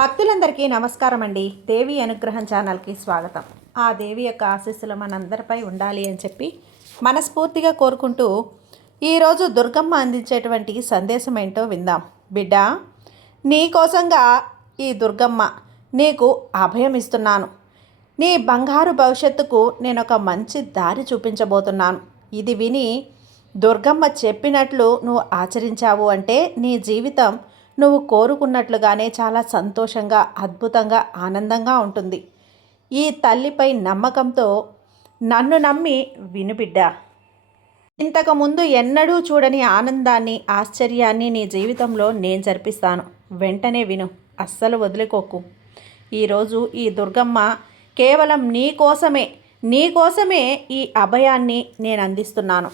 భక్తులందరికీ నమస్కారం అండి. దేవి అనుగ్రహం ఛానల్కి స్వాగతం. ఆ దేవి యొక్క ఆశీస్సులు మనందరిపై ఉండాలి అని చెప్పి మనస్ఫూర్తిగా కోరుకుంటూ ఈరోజు దుర్గమ్మ అందించేటువంటి సందేశం ఏంటో విందాం. బిడ్డ, నీ కోసంగా ఈ దుర్గమ్మ నీకు అభయం ఇస్తున్నాను. నీ బంగారు భవిష్యత్తుకు నేను ఒక మంచి దారి చూపించబోతున్నాను. ఇది విని దుర్గమ్మ చెప్పినట్లు నువ్వు ఆచరించావు అంటే నీ జీవితం నువ్వు కోరుకున్నట్లుగానే చాలా సంతోషంగా, అద్భుతంగా, ఆనందంగా ఉంటుంది. ఈ తల్లిపై నమ్మకంతో నన్ను నమ్మి వినుబిడ్డ. ఇంతకుముందు ఎన్నడూ చూడని ఆనందాన్ని, ఆశ్చర్యాన్ని నీ జీవితంలో నేను జరిపిస్తాను. వెంటనే విను, అస్సలు వదిలిపోకు. ఈరోజు ఈ దుర్గమ్మ కేవలం నీకోసమే ఈ అభయాన్ని నేను అందిస్తున్నాను.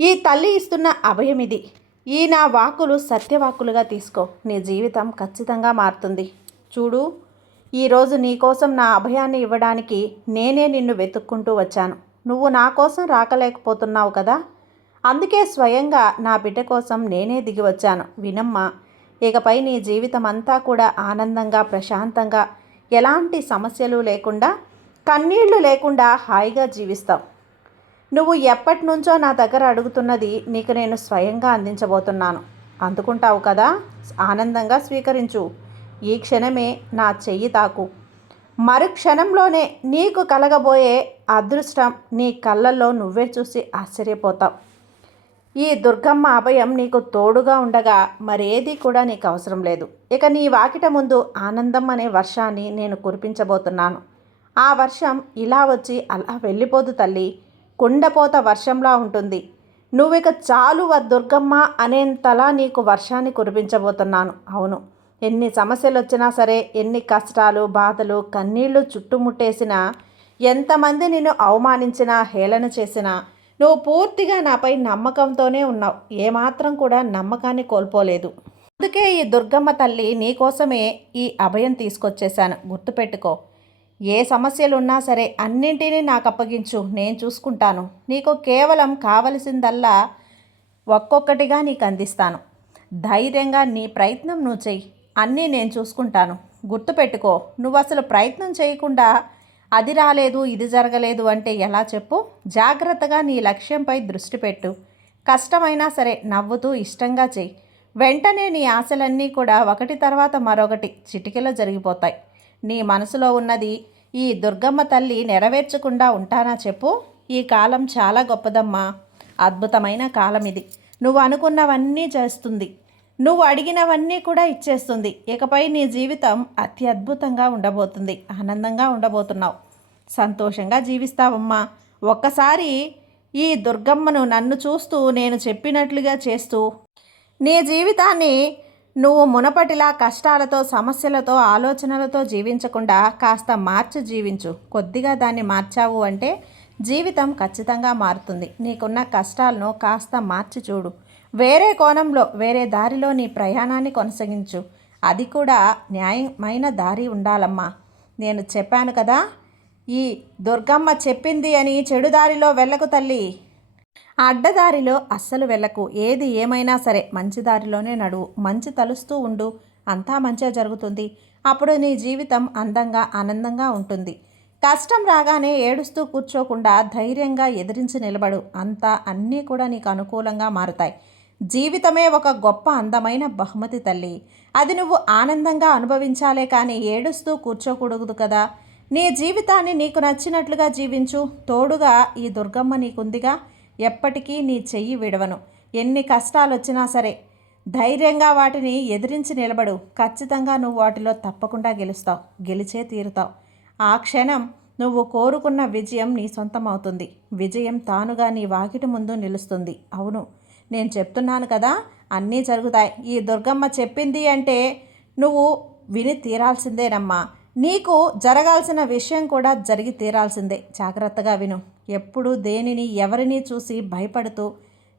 ఈ తల్లి ఇస్తున్న అభయం ఇది. ఈ నా వాక్కులు సత్యవాక్కులుగా తీసుకో. నీ జీవితం ఖచ్చితంగా మారుతుంది. చూడు, ఈరోజు నీకోసం నా అభయాన్ని ఇవ్వడానికి నేనే నిన్ను వెతుక్కుంటూ వచ్చాను. నువ్వు నా కోసం రాకలేకపోతున్నావు కదా, అందుకే స్వయంగా నా బిడ్డ కోసం నేనే దిగి వచ్చాను. వినమ్మా, ఇకపై నీ జీవితం అంతా కూడా ఆనందంగా, ప్రశాంతంగా, ఎలాంటి సమస్యలు లేకుండా, కన్నీళ్లు లేకుండా హాయిగా జీవిస్తావు. నువ్వు ఎప్పటి నుంచో నా దగ్గర అడుగుతున్నది నీకు నేను స్వయంగా అందించబోతున్నాను. అందుకుంటావు కదా, ఆనందంగా స్వీకరించు. ఈ క్షణమే నా చెయ్యి తాకు. మరుక్షణంలోనే నీకు కలగబోయే అదృష్టం నీ కళ్ళల్లో నువ్వే చూసి ఆశ్చర్యపోతావు. ఈ దుర్గమ్మ అభయం నీకు తోడుగా ఉండగా మరేది కూడా నీకు అవసరం లేదు. ఇక నీ వాకిట ముందు ఆనందం అనే వర్షాన్ని నేను కురిపించబోతున్నాను. ఆ వర్షం ఇలా వచ్చి అలా వెళ్ళిపోదు తల్లి, కుండపోత వర్షంలా ఉంటుంది. నువ్విక చాలు దుర్గమ్మ అనేంతలా నీకు వర్షాన్ని కురిపించబోతున్నాను. అవును, ఎన్ని సమస్యలు వచ్చినా సరే, ఎన్ని కష్టాలు, బాధలు, కన్నీళ్లు చుట్టుముట్టేసినా, ఎంతమంది నిన్ను అవమానించినా, హేళన చేసినా, నువ్వు పూర్తిగా నాపై నమ్మకంతోనే ఉన్నావు. ఏమాత్రం కూడా నమ్మకాన్ని కోల్పోలేదు. అందుకే ఈ దుర్గమ్మ తల్లి నీకోసమే ఈ అభయం తీసుకొచ్చేశాను. గుర్తుపెట్టుకో, ఏ సమస్యలు ఉన్నా సరే అన్నింటినీ నాకు అప్పగించు, నేను చూసుకుంటాను. నీకు కేవలం కావలసిందల్లా ఒక్కొక్కటిగా నీకు అందిస్తాను. ధైర్యంగా నీ ప్రయత్నం నువ్వు చెయ్యి, అన్నీ నేను చూసుకుంటాను. గుర్తుపెట్టుకో, నువ్వు అసలు ప్రయత్నం చేయకుండా అది రాలేదు, ఇది జరగలేదు అంటే ఎలా చెప్పు? జాగ్రత్తగా నీ లక్ష్యంపై దృష్టి పెట్టు. కష్టమైనా సరే నవ్వుతూ ఇష్టంగా చెయ్యి. వెంటనే నీ ఆశలన్నీ కూడా ఒకటి తర్వాత మరొకటి చిటికెలో జరిగిపోతాయి. నీ మనసులో ఉన్నది ఈ దుర్గమ్మ తల్లి నెరవేర్చకుండా ఉంటానా చెప్పు? ఈ కాలం చాలా గొప్పదమ్మా. అద్భుతమైన కాలం ఇది. నువ్వు అనుకున్నవన్నీ చేస్తుంది. నువ్వు అడిగినవన్నీ కూడా ఇచ్చేస్తుంది. ఇకపై నీ జీవితం అత్యద్భుతంగా ఉండబోతుంది. ఆనందంగా ఉండబోతున్నావు. సంతోషంగా జీవిస్తావమ్మా. ఒక్కసారి ఈ దుర్గమ్మను నన్ను చూస్తూ, నేను చెప్పినట్లుగా చేస్తూ నీ జీవితాన్ని నువ్వు మునపటిలా కష్టాలతో, సమస్యలతో, ఆలోచనలతో జీవించకుండా కాస్త మార్చి జీవించు. కొద్దిగా దాన్ని మార్చావు అంటే జీవితం ఖచ్చితంగా మారుతుంది. నీకున్న కష్టాలను కాస్త మార్చి చూడు. వేరే కోణంలో, వేరే దారిలో నీ ప్రయాణాన్ని కొనసాగించు. అది కూడా న్యాయమైన దారి ఉండాలమ్మా. నేను చెప్పాను కదా, ఈ దుర్గమ్మ చెప్పింది అని చెడు దారిలో వెళ్ళకు తల్లి. అడ్డదారిలో అస్సలు వెళ్ళకు. ఏది ఏమైనా సరే మంచి దారిలోనే నడువు. మంచి తలుస్తూ ఉండు, అంతా మంచిగా జరుగుతుంది. అప్పుడు నీ జీవితం అందంగా, ఆనందంగా ఉంటుంది. కష్టం రాగానే ఏడుస్తూ కూర్చోకుండా ధైర్యంగా ఎదిరించి నిలబడు. అంతా అన్నీ కూడా నీకు అనుకూలంగా మారుతాయి. జీవితమే ఒక గొప్ప అందమైన బహుమతి తల్లి. అది నువ్వు ఆనందంగా అనుభవించాలే కానీ ఏడుస్తూ కూర్చోకూడదు కదా. నీ జీవితాన్ని నీకు నచ్చినట్లుగా జీవించు. తోడుగా ఈ దుర్గమ్మ నీకుందిగా. ఎప్పటికీ నీ చెయ్యి విడవను. ఎన్ని కష్టాలు వచ్చినా సరే ధైర్యంగా వాటిని ఎదిరించి నిలబడు. ఖచ్చితంగా నువ్వు వాటిలో తప్పకుండా గెలుస్తావు. గెలిచే తీరుతావు. ఆ క్షణం నువ్వు కోరుకున్న విజయం నీ సొంతం అవుతుంది. విజయం తానుగా నీ వాకిటి ముందు నిలుస్తుంది. అవును, నేను చెప్తున్నాను కదా, అన్నీ జరుగుతాయి. ఈ దుర్గమ్మ చెప్పింది అంటే నువ్వు విని తీరాల్సిందేనమ్మా. నీకు జరగాల్సిన విషయం కూడా జరిగి తీరాల్సిందే. జాగ్రత్తగా విను. ఎప్పుడు దేనిని, ఎవరిని చూసి భయపడుతూ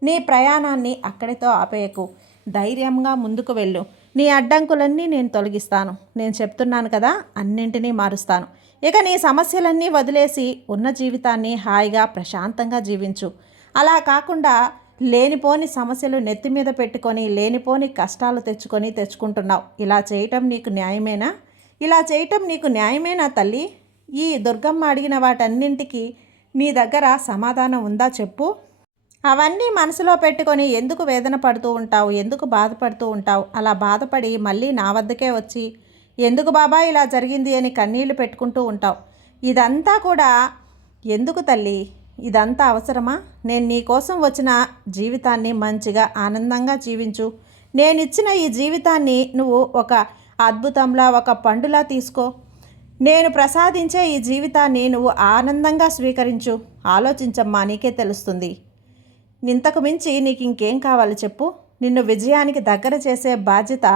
నీ ప్రయాణాన్ని అక్కడితో ఆపేయకు. ధైర్యంగా ముందుకు వెళ్ళు. నీ అడ్డంకులన్నీ నేను తొలగిస్తాను. నేను చెప్తున్నాను కదా, అన్నింటినీ మారుస్తాను. ఇక నీ సమస్యలన్నీ వదిలేసి ఉన్న జీవితాన్ని హాయిగా, ప్రశాంతంగా జీవించు. అలా కాకుండా లేనిపోని సమస్యలు నెత్తి మీద పెట్టుకొని లేనిపోని కష్టాలు తెచ్చుకుంటున్నావు. ఇలా చేయటం నీకు న్యాయమేనా? ఇలా చేయటం నీకు న్యాయమేనా తల్లి? ఈ దుర్గమ్మ అడిగిన వాటన్నింటికి నీ దగ్గర సమాధానం ఉందా చెప్పు? అవన్నీ మనసులో పెట్టుకొని ఎందుకు వేదన పడుతూ ఉంటావు? ఎందుకు బాధపడుతూ ఉంటావు? అలా బాధపడి మళ్ళీ నా వద్దకే వచ్చి ఎందుకు బాబా ఇలా జరిగింది అని కన్నీళ్లు పెట్టుకుంటూ ఉంటావు. ఇదంతా కూడా ఎందుకు తల్లి? ఇదంతా అవసరమా? నేను నీ కోసం వచ్చిన జీవితాన్ని మంచిగా ఆనందంగా జీవించు. నేనిచ్చిన ఈ జీవితాన్ని నువ్వు ఒక అద్భుతంలా ఒక పండులా తీసుకో. నేను ప్రసాదించే ఈ జీవితాన్ని నువ్వు ఆనందంగా స్వీకరించు. ఆలోచించమ్మా, నీకే తెలుస్తుంది. ఇంతకు మించి నీకు ఇంకేం కావాలి చెప్పు? నిన్ను విజయానికి దగ్గర చేసే బాధ్యత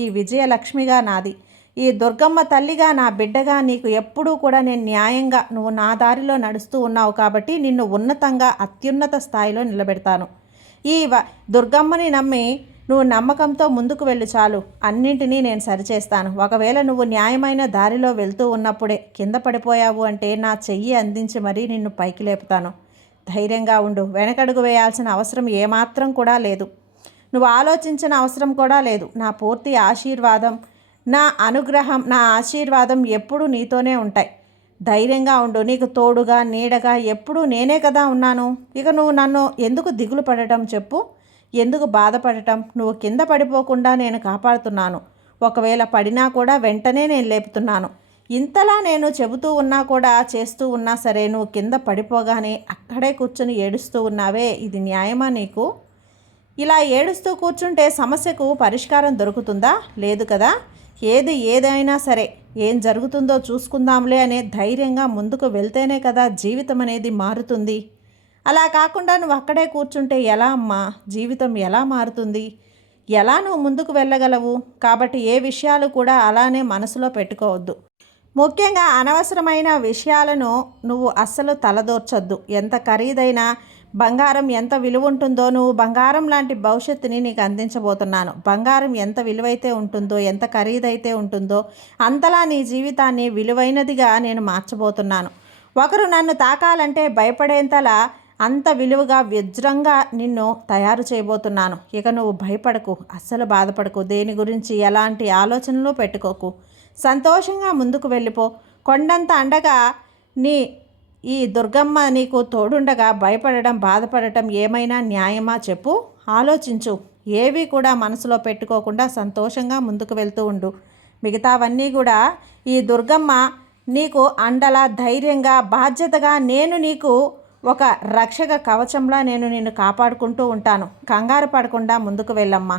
ఈ విజయలక్ష్మిగా నాది. ఈ దుర్గమ్మ తల్లిగా నా బిడ్డగా నీకు ఎప్పుడూ కూడా నేను న్యాయంగా నువ్వు నా దారిలో నడుస్తూ ఉన్నావు కాబట్టి నిన్ను ఉన్నతంగా అత్యున్నత స్థాయిలో నిలబెడతాను. ఈ దుర్గమ్మని నమ్మి నువ్వు నమ్మకంతో ముందుకు వెళ్ళు చాలు. అన్నింటినీ నేను సరిచేస్తాను. ఒకవేళ నువ్వు న్యాయమైన దారిలో వెళ్తూ ఉన్నప్పుడే కింద పడిపోయావు అంటే నా చెయ్యి అందించి మరీ నిన్ను పైకి లేపుతాను. ధైర్యంగా ఉండు. వెనకడుగు వేయాల్సిన అవసరం ఏమాత్రం కూడా లేదు. నువ్వు ఆలోచించిన అవసరం కూడా లేదు. నా పూర్తి ఆశీర్వాదం, నా అనుగ్రహం, నా ఆశీర్వాదం ఎప్పుడూ నీతోనే ఉంటాయి. ధైర్యంగా ఉండు. నీకు తోడుగా నీడగా ఎప్పుడూ నేనే కదా ఉన్నాను. ఇక నువ్వు నన్ను ఎందుకు దిగులు పడటం చెప్పు? ఎందుకు బాధపడటం? నువ్వు కింద పడిపోకుండా నేను కాపాడుతున్నాను. ఒకవేళ పడినా కూడా వెంటనే నేను లేపుతున్నాను. ఇంతలా నేను చెబుతూ ఉన్నా కూడా చేస్తూ ఉన్నా సరే నువ్వు కింద పడిపోగానే అక్కడే కూర్చొని ఏడుస్తూ ఉన్నావే, ఇది న్యాయమా నీకు? ఇలా ఏడుస్తూ కూర్చుంటే సమస్యకు పరిష్కారం దొరుకుతుందా? లేదు కదా. ఏదైనా సరే ఏం జరుగుతుందో చూసుకుందాంలే అనే ధైర్యంగా ముందుకు వెళ్తేనే కదా జీవితం అనేది మారుతుంది. అలా కాకుండా నువ్వు అక్కడే కూర్చుంటే ఎలా అమ్మా? జీవితం ఎలా మారుతుంది? ఎలా నువ్వు ముందుకు వెళ్ళగలవు? కాబట్టి ఏ విషయాలు కూడా అలానే మనసులో పెట్టుకోవద్దు. ముఖ్యంగా అనవసరమైన విషయాలను నువ్వు అస్సలు తలదూర్చొద్దు. ఎంత ఖరీదైన బంగారం ఎంత విలువ ఉంటుందో, నువ్వు బంగారం లాంటి భవిష్యత్తుని నీకు అందించబోతున్నాను. బంగారం ఎంత విలువైతే ఉంటుందో, ఎంత ఖరీదైతే ఉంటుందో అంతలా నీ జీవితాన్ని విలువైనదిగా నేను మార్చబోతున్నాను. ఒకరు నన్ను తాకాలంటే భయపడేంతలా అంత విలువగా వజ్రంగా నిన్ను తయారు చేయబోతున్నాను. ఇక నువ్వు భయపడకు, అస్సలు బాధపడకు, దేని గురించి ఎలాంటి ఆలోచనలు పెట్టుకోకు. సంతోషంగా ముందుకు వెళ్ళిపో. కొండంత అండగా ఈ దుర్గమ్మ నీకు తోడుండగా భయపడడం బాధపడటం ఏమైనా న్యాయమా చెప్పు? ఆలోచించు. ఏవి కూడా మనసులో పెట్టుకోకుండా సంతోషంగా ముందుకు వెళ్తూ ఉండు. మిగతావన్నీ కూడా ఈ దుర్గమ్మ నీకు అండలా ధైర్యంగా బాధ్యతగా నేను నీకు ఒక రక్షక కవచంలా నేను నిన్ను కాపాడుకుంటూ ఉంటాను. కంగారు పడకుండా ముందుకు వెళ్ళమ్మా.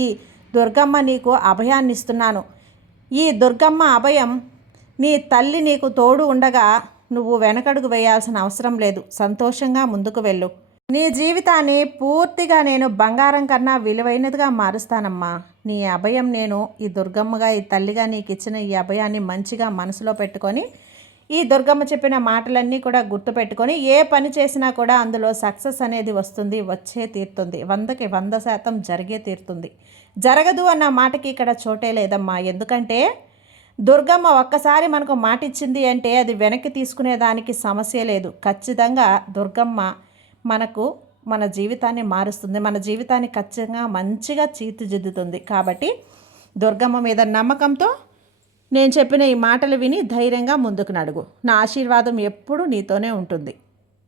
ఈ దుర్గమ్మ నీకు అభయాన్ని ఇస్తున్నాను. ఈ దుర్గమ్మ అభయం నీ తల్లి నీకు తోడు ఉండగా నువ్వు వెనకడుగు వేయాల్సిన అవసరం లేదు. సంతోషంగా ముందుకు వెళ్ళు. నీ జీవితాన్ని పూర్తిగా నేను బంగారం కన్నా విలువైనదిగా మారుస్తానమ్మా. నీ అభయం నేను ఈ దుర్గమ్మగా ఈ తల్లిగా నీకు ఇచ్చిన ఈ అభయాన్ని మంచిగా మనసులో పెట్టుకొని ఈ దుర్గమ్మ చెప్పిన మాటలన్నీ కూడా గుర్తుపెట్టుకొని ఏ పని చేసినా కూడా అందులో సక్సెస్ అనేది వస్తుంది, వచ్చే తీరుతుంది. 100కి 100% జరిగే తీరుతుంది. జరగదు అన్న మాటకి ఇక్కడ చోటే లేదమ్మా. ఎందుకంటే దుర్గమ్మ ఒక్కసారి మనకు మాట ఇచ్చింది అంటే అది వెనక్కి తీసుకునేదానికి సమస్య లేదు. ఖచ్చితంగా దుర్గమ్మ మన జీవితాన్ని మారుస్తుంది. మన జీవితాన్ని ఖచ్చితంగా మంచిగా తీర్చిదిద్దుతుంది. కాబట్టి దుర్గమ్మ మీద నమ్మకంతో నేను చెప్పిన ఈ మాటలు విని ధైర్యంగా ముందుకు నడుగు. నా ఆశీర్వాదం ఎప్పుడూ నీతోనే ఉంటుంది.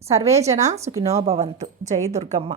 సర్వేజన సుఖినో భవంతు. జై దుర్గమ్మ.